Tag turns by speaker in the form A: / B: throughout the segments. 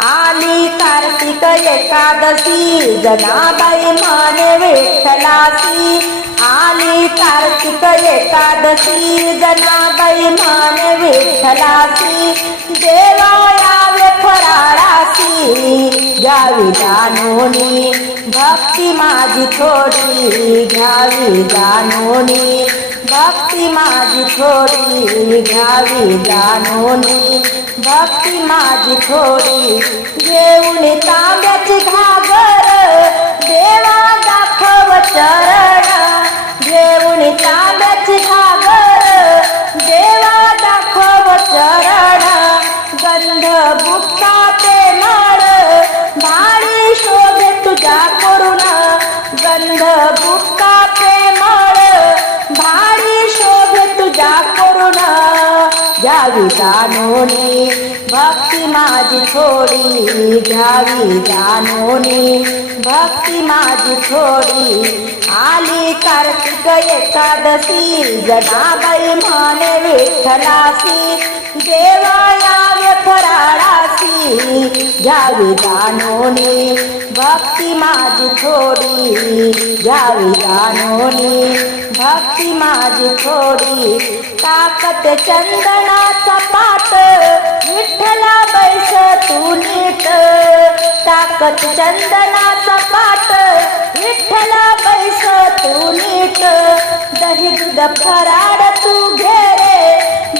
A: आली कार्तिक एकादशी जनाबाई माने विठ्ठलासी. आली कार्तिक एकादशी जनाबाई माने विठ्ठलासी. देवा यावे फराळासी घ्यावी जाणूनी. भक्ती माझी थोडी घ्यावी जाणूनी. भक्ती माझी थोडी घ्यावी जाणूनी. भक्ती माझी थोडी घेऊन तांब्याची घागर जानोनी भक्ती माझी थोडी घ्यावी जाणूनी. भक्ती माझी थोडी आली कार्तिक एकादशी जनाबाई माने विठ्ठलासी देवा यावे घ्यावी जाणूनी भक्ती माझी थोडी घ्यावी जाणूनी भक्ती माझी थोडी. ताकत चंदनाचा पाट विठ्ठला बैस तू नीट. ताकत चंदनाचा पाट विठ्ठला बैस तू नीट. दही दूध फराड तू घे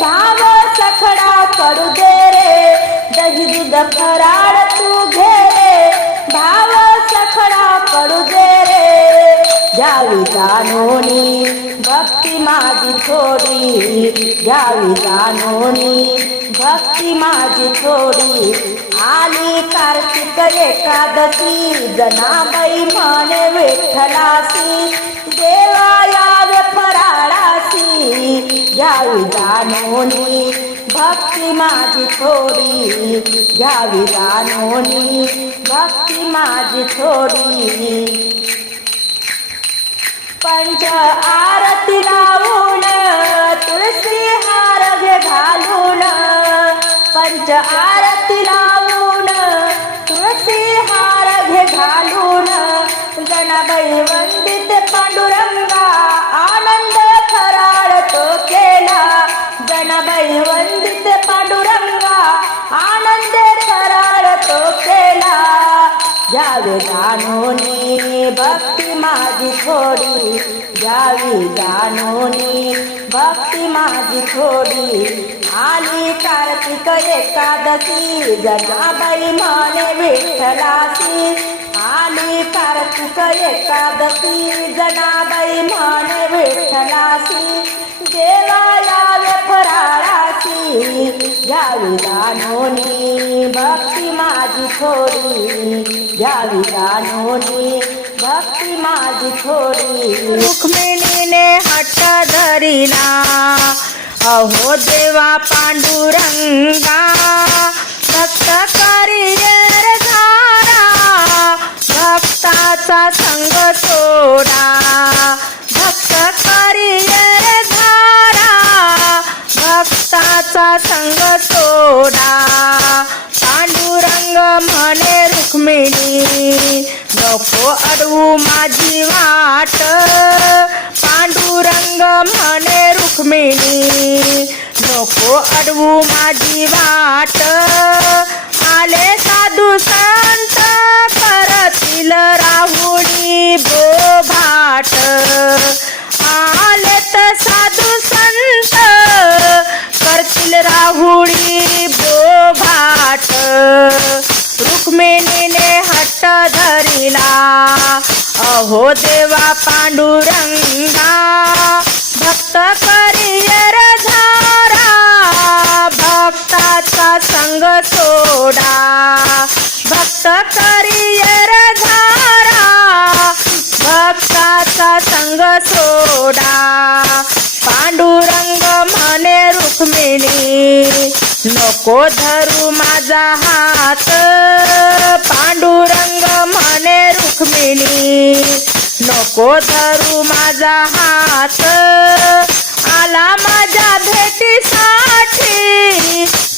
A: भाव पडू दे रे. दही दूध फराड तू घे रे. भाव सखडा पडू दे रे. घ्यावी जाणूनी भक्ती माझी थोडी. घ्यावी जाणूनी भक्ती माझी थोडी. आली कार्तिक एकादशी जनाबाई माने विठ्ठलासी. देवा यावे फराळासी. घ्यावी जाणूनी भक्ती माझी थोडी घ्यावी जाणोनी. भक्ती माझी थोडी. पंच आरती लावून तुळसी हार घे घालून. पंच आरती लावून तुळसी हार घे घालून. गणबाई वंदित पांडुरंग टोकेला तो केला जाणूनी भक्ती माझी थोडी. जावी जाणूनी भक्ती माझी थोडी. आली कार्तिक एकादशी जगाबाई माने विठ्ठलासी. आली कार्तिक एकादशी जनाबाई माने विठ्ठलासी देवा यावे फराळासी घ्यावी जाणूनी भक्ती माझी थोडी घ्यावी जाणूनी भक्ती माझी थोडी. रुक्मिणीने हट्ट धरिला अहो देवा पांडुरंगा. म्हणे नको अडवू माझी वाट. पांडुरंग म्हणे रुक्मिणी. नको अडवू माझी वाट. आले साधू संत करतील राहुडी बोभाट. आले तर साधू संत करतील राहुडी बोभाट. अहो देवा पांडुरंगा भक्त करियर धारा भक्ताचा संग सोडा. भक्त करियर धारा भक्ताचा संग सोडा. पांडुरंग म्हणे रुक्मिणी नको धरू माझा हात. पांडुरंग नको धरू माझा हात. आला माझ्या भेटीसाठी.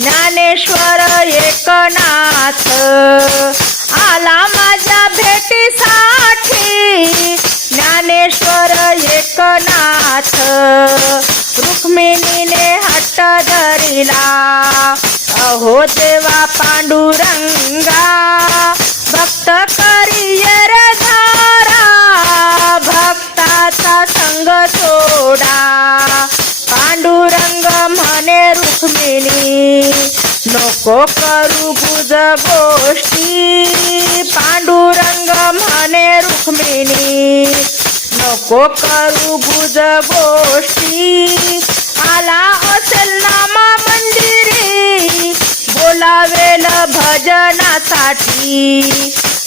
B: ज्ञानेश्वर एकनाथ. आला माझ्या भेटीसाठी. ज्ञानेश्वर एकनाथ. रुक्मिणीने हट्ट धरिला. अहो देवा पांडुरंगा भक्त नको करू गुज गोष्टी. पांडुरंग म्हणे रुक्मिणी. नको करू गुज गोष्टी. आला असेल नामा मंदिरी. बोलावेल भजनासाठी.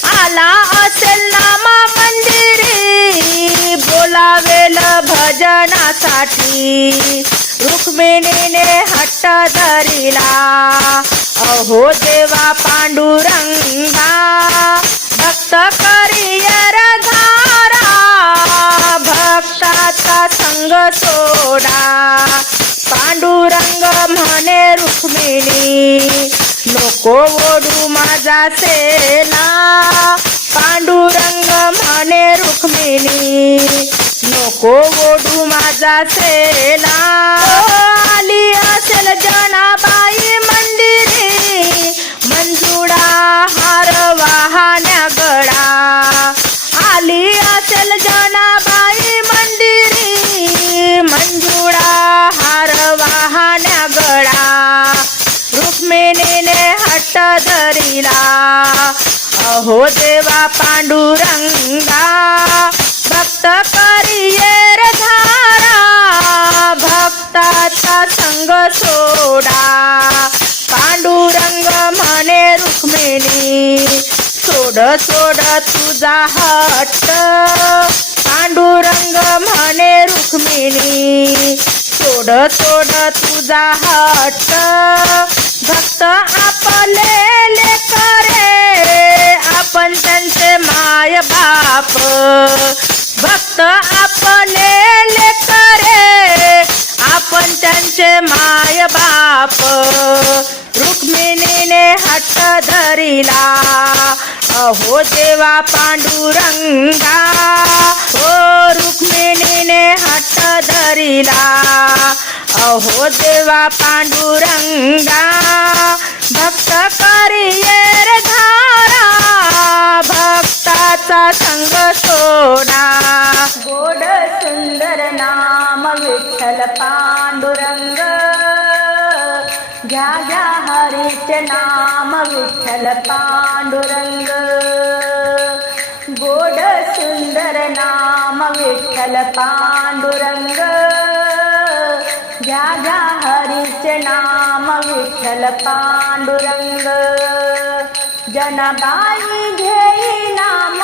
B: आला असेल नामा मंदिरी. बोलावेल साठी रुक्मिणीने हट्ट धरिला. अहो देवा पांडुरंगा भक्त करियर धारा भक्ताचा संग सोडा. पांडुरंग म्हणे रुक्मिणी नको ओढू माझा सेला पांडुरंग म्हणे रुक्मिणी नको ओढू माझा सेला आली असेल जनाबाई मंदिरी. मंजुळा हार वाहण्या गडा आली असेल जनाबाई मंदिरी. मंजुळा हार वाहण्या गडा रुक्मिणीने हट्ट धरिला. अहो देवा पांडुरंगा भक्त भक्ताचा संग सोडा. पांडुरंग म्हणे रुक्मिणी सोड सोड तुझा हट्ट. पांडुरंग म्हणे रुक्मिणी सोड सोड तुझा हट्ट. भक्त आपले करे आपण त्यांचे माय बाप. बाप रुक्मिणीने हट्ट धरिला. अहो देवा पांडुरंगा हो रुक्मिणीने हट्ट धरिला. अहो देवा पांडुरंगा भक्त करियर धारा भक्ताचा संग सोडा
A: गोड सुंदर नाम विठ्ठल पांडुरंग. घ्या घ्या हरीचे नाम विठ्ठल पांडुरंग. गोड सुंदर नाम विठ्ठल पांडुरंग. घ्या घ्या हरीचे नाम विठ्ठल पांडुरंग. जनबाई घेई नाम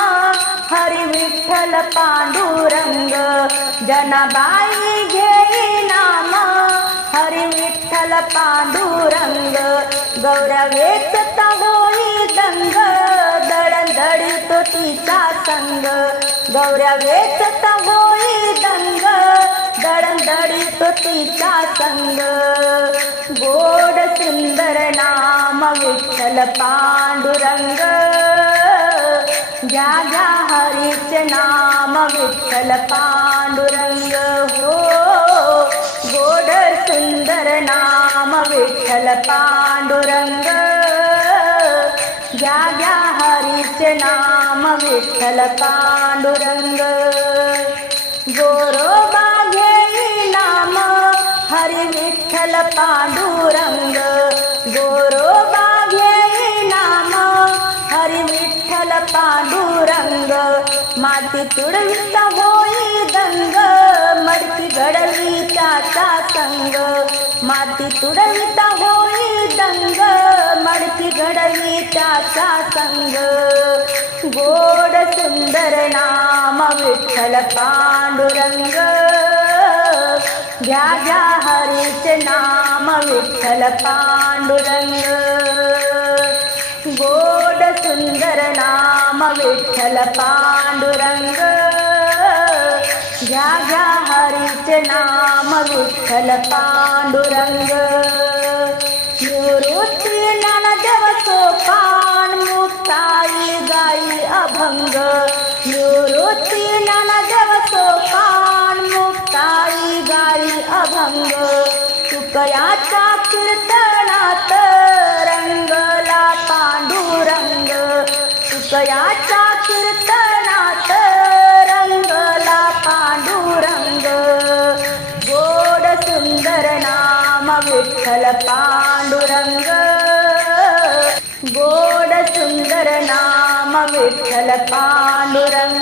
A: हरी विठ्ठल पांडुरंग. जनबाई घेई नाम हरी विठ्ठल पांडुरंग गौरवेच होई दंग दडदडी तो तिचा संग गौरवेच होई दंग दडदडी तो तिचा संग. गोड सुंदर नाम विठ्ठल पांडुरंग घ्या घ्या हरीच नाम विठ्ठल पांडुरंग. विठ्ठल पांडुरंग. घ्या घ्या हरीचे नाम विठ्ठल पांडुरंग. गोरोबा घेई नाम हरी विठ्ठल पांडुरंग. गोरोबा घेई नाम हरी विठ्ठल पांडुरंग. माती तुडवित होई दंग मडकी घडवी त्याचा संग. माती तुडवित होई रंग मडकी घडवी त्याचा संग. गोड सुंदर नाम विठ्ठल पांडुरंग. घ्या घ्या हरीच नाम विठ्ठल पांडुरंग. गोड सुंदर नाम विठ्ठल पांडुरंग. घ्या घ्या हरीच नाम विठ्ठल पांडुरंग.
C: अंग निवृत्ती ननदेव सोपान मुक्ताई गाई अभंग तुकयाच्या कीर्तनात रंगला पांडुरंग तुकयाच्या कीर्तनात रंगला पांडुरंग गोड सुंदर नाम विठ्ठल विठ्ठल पांडुरंग.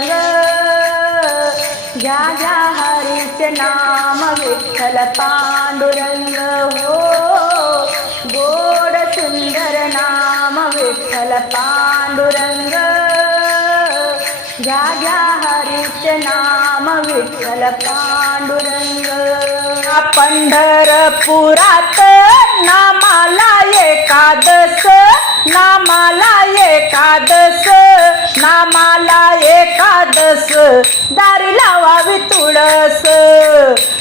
C: घ्या घ्या हरीचे नाम विठ्ठल पांडुरंग हो. गोड सुंदर नाम विठ्ठल पांडुरंग. घ्या घ्या हरीचे नाम विठ्ठल पांडुरंग.
A: पंढरपुरात नामाला एकादस नामाला एकादस नामाला एकादस. दारी लावावी तुळस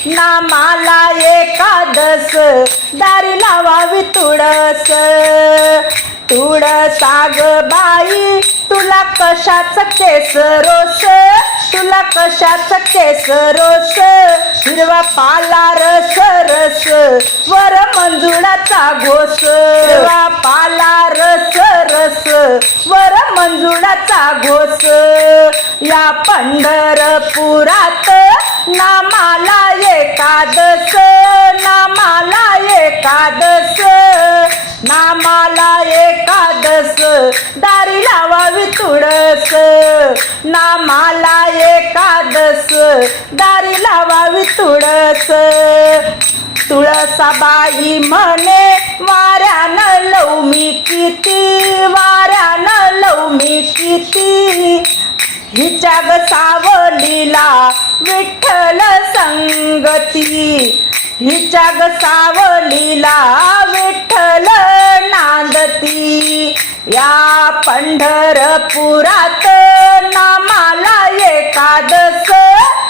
A: नामाला एकादस. दारी लावावी तुळस. तुळसाग बाई तुला कशाच केस रोस? तुला कशाच केस रोस? हिरवा पाला रस रस. वर मंजुळाचा घोस. हिरवा पाला रस रस. वर मंजुळाचा घोस. या पंढरपुरात नामाला एकादस नामाला एकादस. नामाला एकादस. दारी लावावी तुळस नामाला एकादस दारी लावावी तुळस तुळसाबाई म्हणे वाऱ्यानं लव मी किती वाऱ्यानं लव मी किती हिच्या गसावलीला सावलीला विठ्ठल संगती. हिच्या गसावलीला सावलीला विठ्ठल नांदती. या पंढरपुरात नामाला एकादस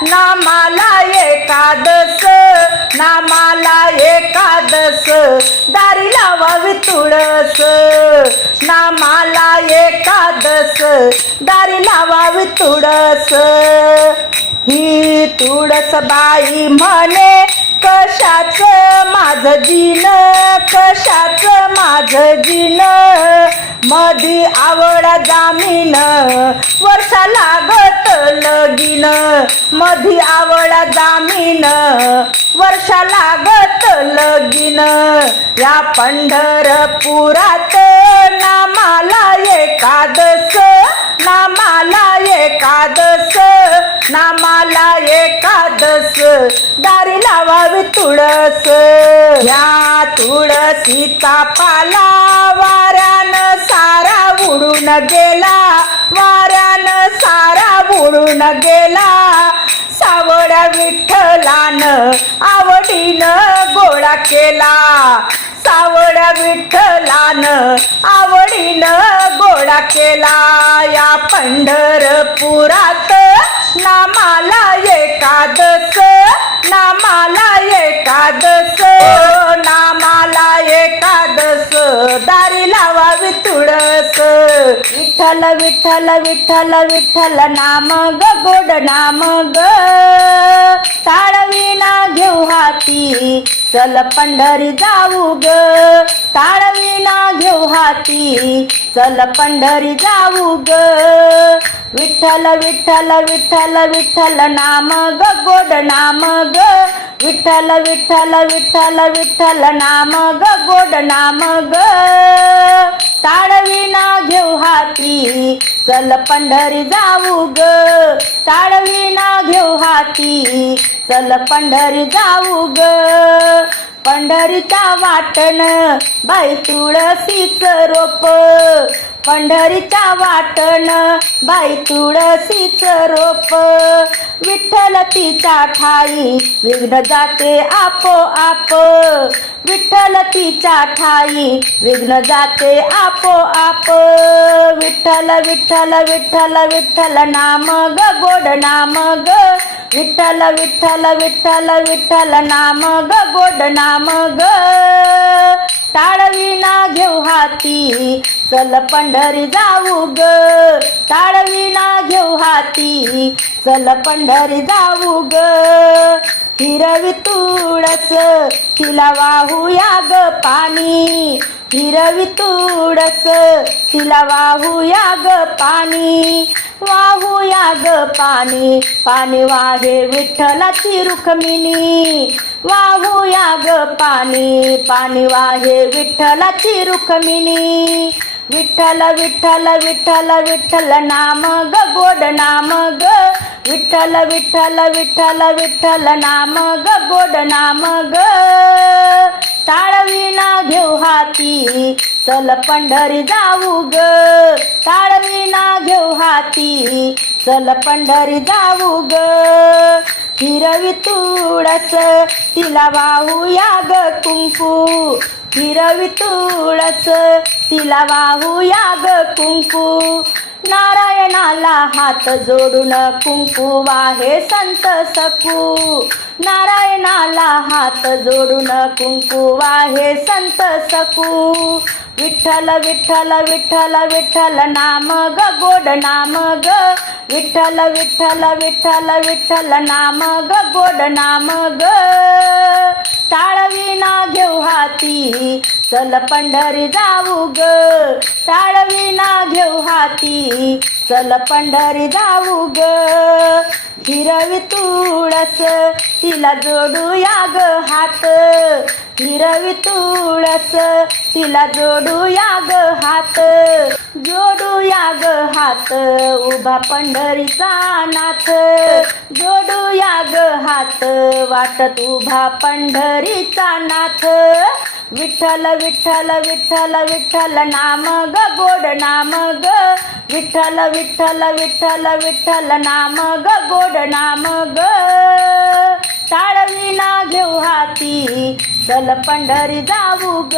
A: नामाला एकादस नामाला एकादस. दारी लावावी तुळस. नामाला एकादस. दारी लावावी तुळस. ही तुळस बाई म्हणे कशाच माझ जीन कशाच माझ जीन? मधी आवडा जामीन वर्षा लागत लगीन. मधी आवडा जामीन वर्षा लागत लगीन. या पंढरपुरात नामाला एकादस. नामाला एकादस नामाला एकादस. दारी लावावी तुळस. या तुळसीचा पाला वाऱ्यानं सारा उडून गेला. वाऱ्यानं सारा उडून गेला. सावड्या विठ्ठलानं आवडीनं गोळा केला. सावड्या विठ्ठलानं आवडीनं गोळा केला. या पंढरपुरात नामाला एकादस नामाला एकादस नामाला एकादस. दारी लावावी तुळस विठ्ठल विठ्ठल विठ्ठल विठ्ठल नाम ग गोड नाम ग. ताळवीना घेऊ हाती चल पंढरी जाऊ ग. ताळवीना घेऊ हाती चल पंढरी जाऊ ग. विठ्ठल विठ्ठल विठ्ठल विठ्ठल नाम ग गोड नाम ग विठ्ठल विठ्ठल विठ्ठल विठ्ठल नाम ग गोड नाम ग. ताळवीना घेऊ हाती चल पंढरी जाऊ ग. ताळवीना घेऊ हाती चल पंढरी जाऊ ग. पंढरीचा वाटण बाई तुळशीच रोप. पंढरीचा वाटण बाई तुळशीच रोप. विठ्ठल तिच्या ठाई विघ्न जाते आपोआप. विठ्ठल तिच्या ठाई. विघ्न जाते आपोआप. विठ्ठल विठ्ठल विठ्ठल विठ्ठल नाम ग गोड नाम ग. विठ्ठल विठ्ठल विठ्ठल विठ्ठल नाम ग गोड नाम ग. ताळवीना घेऊ हाती. चल पंढरी जाऊ ग. ताळवीना घेऊ हाती. चल पंढरी जाऊ ग. हिरवी तुळस तिला वाहूया ग पाणी. हिरवी तुळस तिला वाहूया ग पाणी. वाहूया ग पाणी पाणी वाहे विठ्ठलाची रुक्मिणी. वाहूया ग पाणी पाणी वाहे विठ्ठलाची रुक्मिणी. विठ्ठल विठ्ठल विठ्ठल विठ्ठल नाम ग गोड नाम ग. विठ्ठल विठ्ठल विठ्ठल विठ्ठल नाम ग गोड नाम ग. ताळवीना घेऊ हाती चल पंढरी जाऊ ग. ताळवीना घेऊ हाती चल पंढरी जाऊ ग. हिरवी तुळस तिला वाहूया ग कुंकू. हिरवी तुळस तिला वाहूया ग कुंकू. नारायणाला हात जोडून कुंकू वाहे संत सकू नारायणाला हात जोडून कुंकू वाहे संत सकू विठ्ठल विठ्ठल विठ्ठल विठ्ठल नाम ग गोड नाम ग. विठ्ठल विठ्ठल विठ्ठल विठ्ठल नाम ग गोड नाम ग. टाळविना घेऊ हाती चल पंढरी जाऊ ग. टाळविना घेऊ हाती चल पंढरी जाऊ ग. हिरवी तुळस तिला जोडूया ग हात. हिरवी तुळस तिला जोडूया ग हात. जोडूया ग हात उभा पंढरीचा नाथ. जोडूया ग हात वाटत उभा पंढरीचा नाथ. विठ्ठल विठ्ठल विठ्ठल विठ्ठल नाम ग गोड नाम ग. विठ्ठल विठ्ठल विठ्ठल विठ्ठल नाम ग गोड नाम ग. टाळविना घेऊ हाती. चल पंढरी जाऊ ग.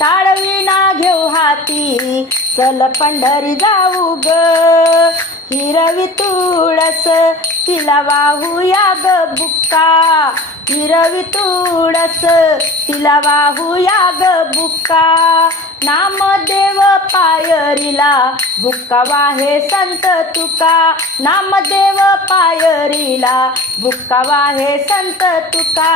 A: टाळविना घेऊ हाती. चल पंढरी जाऊ ग. हिरवी तुळस तिला वाहूया ग बुक्का. हिरवी तुळस तिला वाहूया ग बुक्का. नामदेव पायरीला बुक्का वाहे संत तुका. नामदेव पायरीला बुक्का वाहे संत तुका.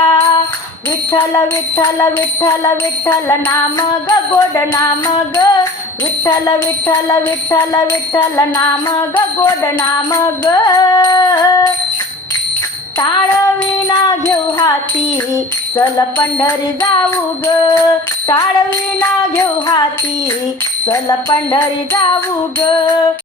A: विठ्ठल विठ्ठल विठ्ठल विठ्ठल नाम ग गोड नाम ग. विठ्ठल विठ्ठल विठ्ठल विठ्ठल नाम ग गोड नाम ग. टाळविना घेऊ हाती चल पंढरी जाऊ ग. टाळविना घेऊ हाती चल पंढरी जाऊ ग.